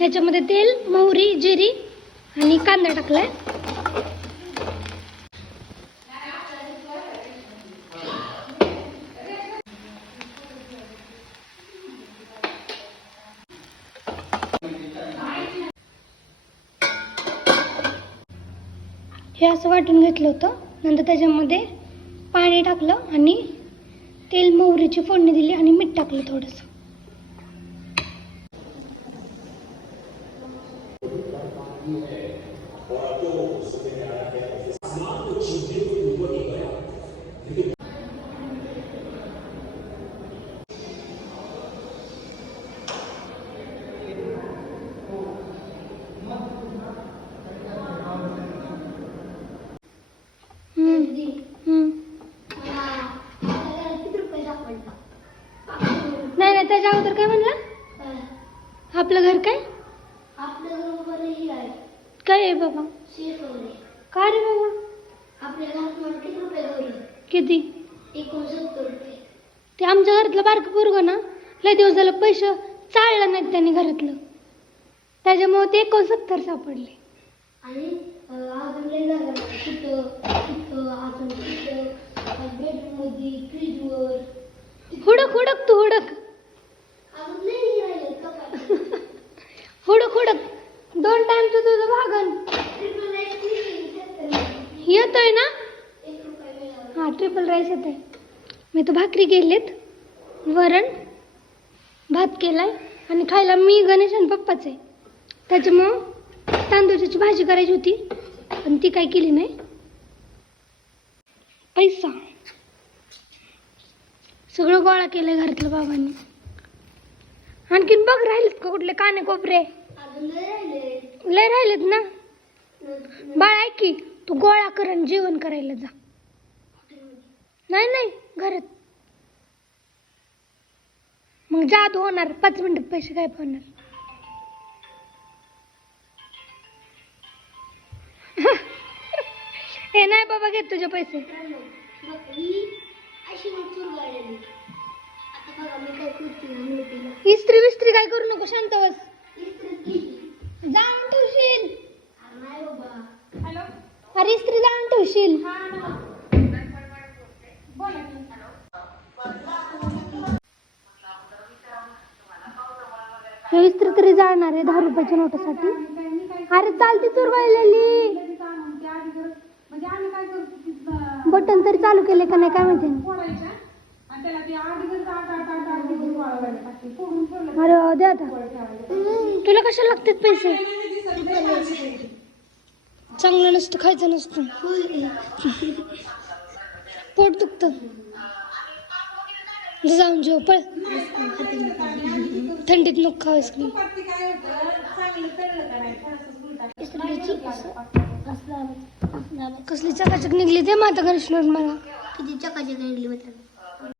ह्याच्यामध्ये तेल, मोहरी, जिरी आणि कांदा टाकलाय. हे असं वाटून घेतलं होतं. नंतर त्याच्यामध्ये पाणी टाकलं आणि तेल मोहरीची फोडणी दिली आणि मीठ टाकलं थोडंसं. नाही नाही, त्याच्या अगोदर काय म्हणलं? आपलं घर काय? काय आहे बाबा? काय रे बाबा? आपल्या घरात किती रुपये गौरी? किती? 69 रुपये. ते आमच्या घरातलं बारकं पोरगं ना, लय दिवस झालं पैसे चाललं नाहीत त्यांनी घरातलं, त्याच्यामुळे ते 69 सापडले. आणि अजून लय झालं कुठं अजून कुठं बेडरूम मध्ये फ्रीजवर हुडक हुडक तू हुडक, अजून लय राहिले कपाट. हुडक हुडक, 2 टाइमचं तुझं भागन येतोय ना? 1 रुपया मिळाला. हा, ट्रिपल राईस येतोय. मी तर भाकरी केलीत, वरण भात केलाय आणि खायला मी, गणेश आणि पप्पाच आहे. त्याच्यामुळं तांदूळची भाजी करायची होती पण ती काय केली नाही. पैसा सगळं गोळा केलंय घरातलं बाबांनी. आणखीन बघ राहिलेत का कुठले काने कोपरे? अजून लय राहिले. लय राहिलेत ना. बाळ ऐक की, तू गोळा कर आणि जेवण करायला जा. नाही नाही, घरात. मग जादू होणार, 5 मिनिटात पैसे गायब होणार. हे नाही बाबा, घेत तुझे पैसे. ही अशी मग चूर गाळलेली. आता बघा मी काय करते मोठीला. इस्त्री विस्त्री काय करू नको, शांत बस. इस्त्री केली. जाऊन ठेवशील. नाही बाबा. हॅलो. अरे इस्त्री जाऊन ठेवशील. हे इस्त्री तरी जाणार आहे 10 रुपयाच्या नोटासाठी. अरे चालती चुरवायलेली. बटन तरी चालू केले का नाही काय माहिती. अरे द्या आता. तुला कशाला लागतात पैसे? चांगलं नसतं, खायचं नसतं, पोट दुखतं. जाऊन जेव पळ. थंडीत नको खाऊ आईस्क्रीम. कसली चकाचक निघली ते माता गणेश मला. किती चकाचक निघली बघा.